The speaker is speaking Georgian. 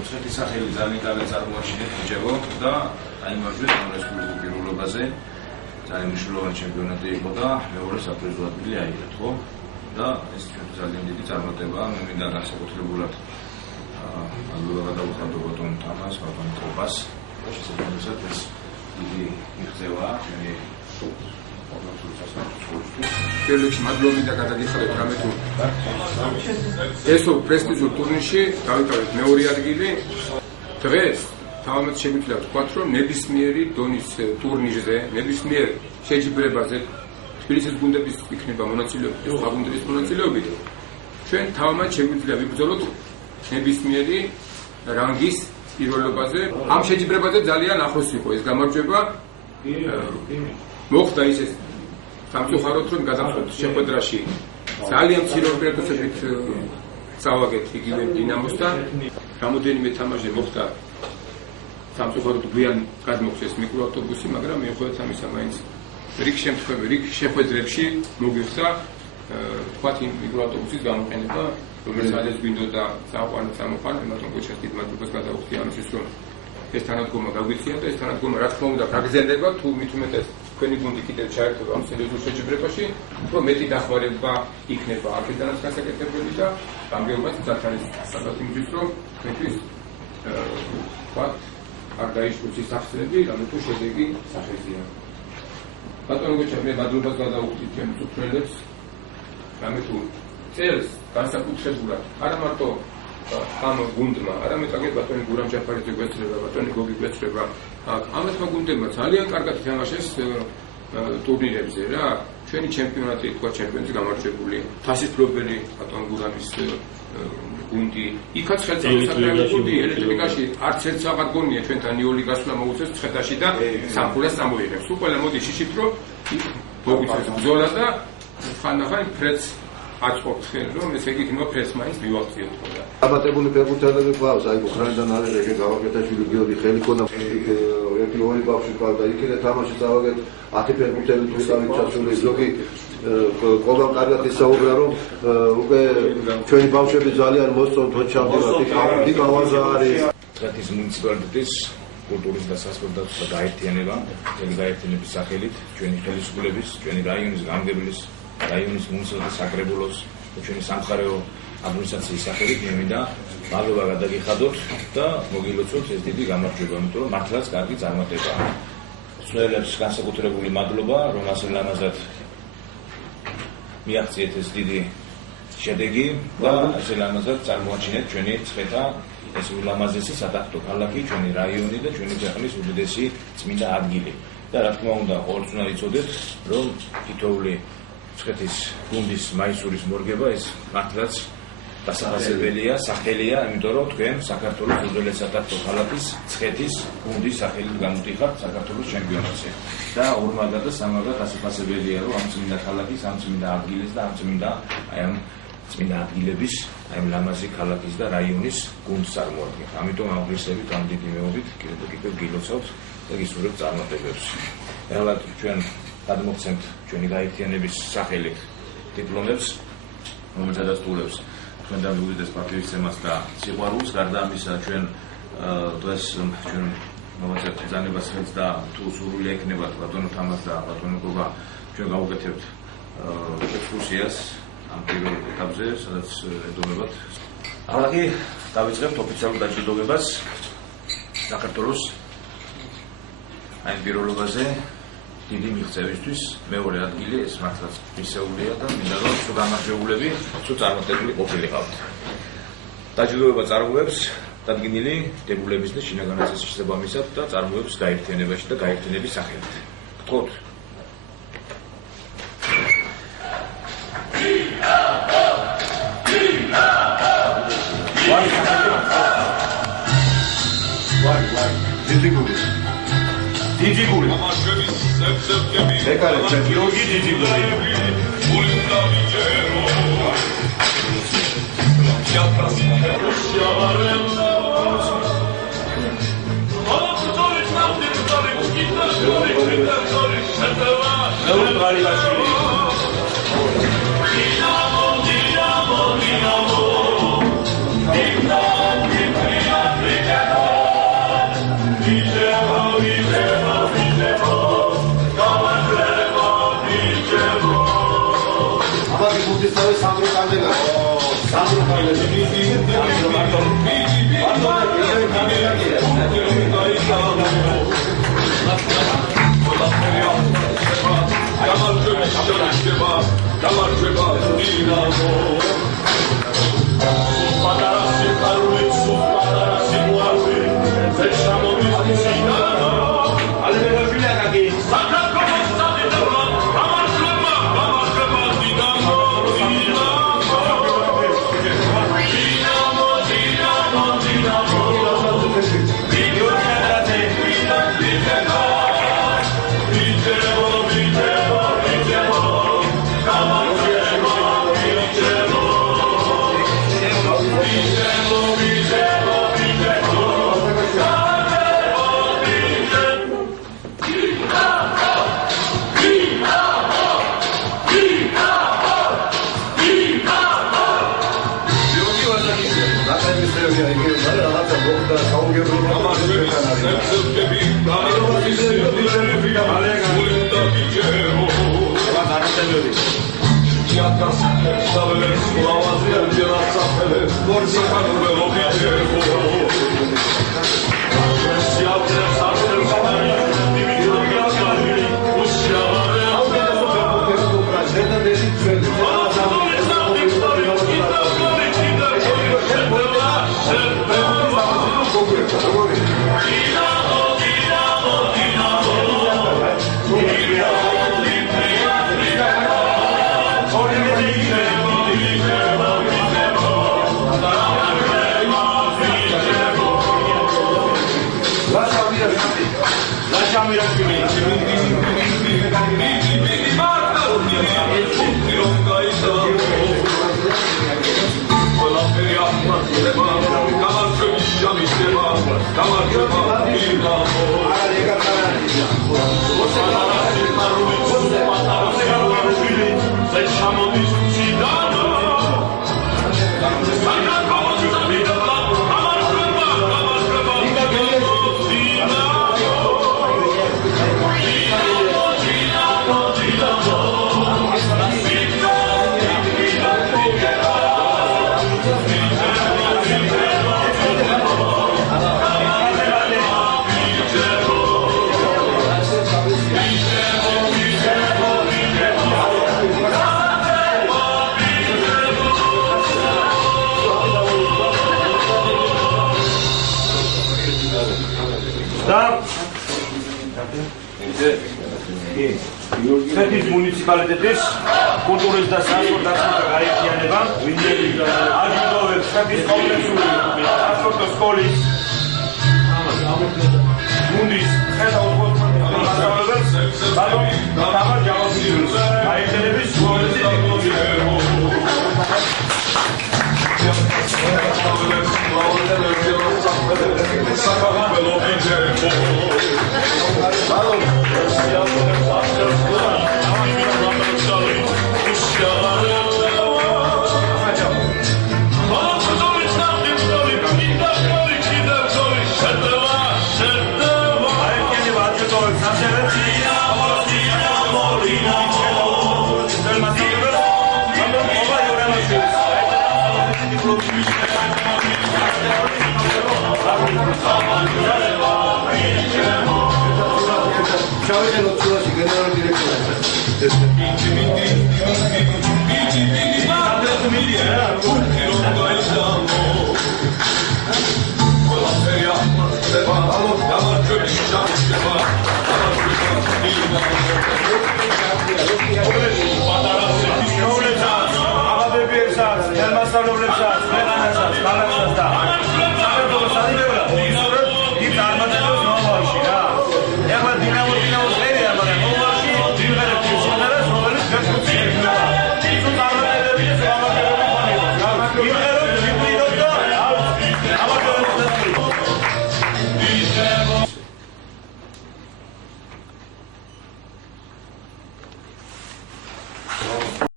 მცხეთის სახელი ძალიან კარგად წარმოაჩინეთ ბიჭებო და აიმარჯვეთ ამ რესპუბლიკურ პირველობაზე. ძალიან მნიშვნელოვანი ჩემპიონატი იყო და მეორე საპრიზო ადგილი აიღეთ, ხო? და ეს ჩვენთვის ძალიან დიდი წარმატებაა. მე მინდა განსაკუთრებულად ალბათ გადავხადო ბატონ თამას, ბატონ კობას. შესაბამისად ეს დიდი მიღწევა ჩვენი Felix Madlovida გადაგიხადეთ რამე თუ ესო პრესტიჟულ ტურნირში დავიკავეთ მეორე ადგილი. დღეს თავად შეგვიძლია ვთქვათ, რომ ნებისმიერი დონის ტურნირზე, ნებისმიერ შეჯიბრებაზე თბილისის გუნდების იქნება მონაწილეობით, სხვა გუნდების მონაწილეობით. ჩვენ თავად შეგვიძლია ვიბრძოლოთ ნებისმიერი რანგის პირველობაზე. ამ შეჯიბრებაზე ძალიან ახლოს იყო ეს გამარჯვება. მოხდა ის სამწუხაროდ რომ გადავწყვეტ შეხვედრაში ძალიან მცირე ოპერაციებით წავაგეთ იგივე დინამოსთან. Რამდენიმე თამაში მოხდა სამწუხაროდ გვიან გადმოხდეს მიკროავტობუსი, მაგრამ მიუხედავად ამისა მაინც რიგ შეხვედრებში მოგვიხსა თქვათ იმ მიკროავტობუსის გამოყენება, რომელიც ადრეს გვინდოდა წამოყვანა, მაგრამ გოჩას დიდ მადლობას გადავხდი ამისთვის, რომ ეს თანადგომა გაგვიწია და ეს თანადგომა რა თქმა უნდა გაგრძელდება, თუ მით უმეტეს თქვენი გუნდი კიდევ ჩაერთვება ამ სერიოზულ შეჯიბრებაში, უფრო მეტი დახმარება იქნება აქედანაც გასაკეთებელი და გამგეობას ძალიან სწრაფად იმის რომ თქვენთვის ვთქვათ არ გაიშუქოს ის ახსნები, რამე თუ შედეგი სახეზეა. ბატონო გოჩა, მე მადლობას გადავხდი ჩემ მწვრთნელებს, რამე თუ წელს განსაკუთრებულად არა მარტო ამ გუნდმა, არამედ აგერ ბატონი გურამ ჯაფარიძე გვეცრება, ბატონი გოგი გვეცრება. ამეთმა გუნდებმა ძალიან კარგად ითამაშეს ტურნირებზე რა. ჩვენი ჩემპიონატი, თქვა ჩემპიონატი გამარჯვებული. თასის ფლობელი ბატონ გურამის გუნდი. იქაც ხელსაყრელი გუნდი ელექტრიკაში არც ერთ საყად გონია ჩვენთან ნიოლი გასვლა მოუწევს ცხედაში და სამფულას წამოიღებს. უყველა მოდი შიშით რომ მოგვიწევს ბრძოლა და ხანდახან ფრედს აწყობთ ხელ რომ ესე იგი თქმა ფრედს მაინც მივაღწიოთ ხოლმე. დამატებული ფეხბურთელები გვაქვს, აი უქრაინიდან არის რეგე გავაკეთებული გიორგი ხელი ქონდა ერთი ორი ბავშვი ყავდა, იქიდან თამაში წავაგეთ 10 ფეხბურთელი თუ დავით ჩასული ზოგი ყველამ კარგად ისაუბრა რომ უკვე ჩვენი ბავშვები ძალიან მოსწონთ ჩავდივართ, იქ ავაზა არის. მცხეთის მუნიციპალიტეტის კულტურის და სასპორტო გაერთიანება, ეს გაერთიანების სახელით ჩვენი ხელისუფლების, ჩვენი რაიონის გამგებლის რაიონის მუნიციპალიტეტის საკრებულოს ჩვენი სამხარეო ადმინისტრაციის სახელით მე მინდა მადლობა გადაგიხადოთ და მოგილოცოთ ეს დიდი გამარჯვება, იმიტომ რომ მართლაც კარგი წარმატებაა. მსმენელებს განსაკუთრებული მადლობა, რომ ასე ლამაზად მიაღწიეთ ეს დიდი შედეგი და ასე ლამაზად წარმოაჩინეთ ჩვენი ცხედა ეს ულამაზესი სატახტო ქალაქი, ჩვენი რაიონი და ჩვენი ქვეყნის უდიდესი წმინდა ადგილი. და რა თქმა უნდა, ყოველთვის უნდა იცოდეთ, რომ თითოეული მცხეთის გუნდის მაისურის მორგება ეს მართლაც დასახასებელია, სახელია, იმიტომ რომ თქვენ საქართველოს უძველეს სატახტო ქალაქის მცხეთის გუნდის სახელით გამოდიხართ საქართველოს ჩემპიონატზე. და ორმაგად და სამაგად დასახასებელია, რომ ამ წმინდა ქალაქის, ამ წმინდა ადგილეს და ამ წმინდა ამ წმინდა ადგილების, ამ ლამაზი ქალაქის და რაიონის გუნდს წარმოადგენთ. ამიტომ აღგვირსებით ამ დიდი მეობით კიდევ გილოცავთ და გისურვებთ წარმატებებს. ეხლა ჩვენ გადმოგცემთ ჩვენი გაერთიანების სახელით დიპლომებს, რომელთაც სტულებს ჩვენთან უდიდეს პატივისცემას და სიყვარულს. გარდა ამისა, ჩვენ დღეს ჩვენ მოვაცეთ ბრძანებას ხელს და თუ სურვილი ექნებათ ბატონო თამას და ბატონო გოგა, ჩვენ გავუკეთებთ ექსკურსიას ამ პირველ ეტაპზე, სადაც ედომებათ. ახლა კი დავიწყებთ ოფიციალურ დაჯილდოვებას საქართველოს აი პირველობაზე დიდი მიღწევისთვის. მეორე ადგილი ეს მართლაც მისეულია და მინდა რომ თუ გამარჯვებულები, თუ წარმატებული ყოფილიყავთ. დაჯილდოვება წარმოებს დადგინილი დებულების და შინაგანი წესის შესაბამისად და წარმოებს გაერთიანებაში და გაერთიანების სახელით. გთხოვთ. Digiguri. ეკარე Yogi Digiguri. Dinamo, Dinamo, Dinamo, Dinamo, შეგვიძლია იგივე მაგრამ რაღაცა მოხდა საუბრობო Თეთის მუნიციპალიტეტის კულტურის და სპორტის გაერთიანება აგიტოვებს თეთის კომპლექსური სპორტო სკოლის გუნდის ხელმძღვანელს ბატონ თამარ ჯავახიშვილს გაერთიანების უაღრესი Abadebierსაც, ხელმასწავლებლებსაც, ქვეყანასაც,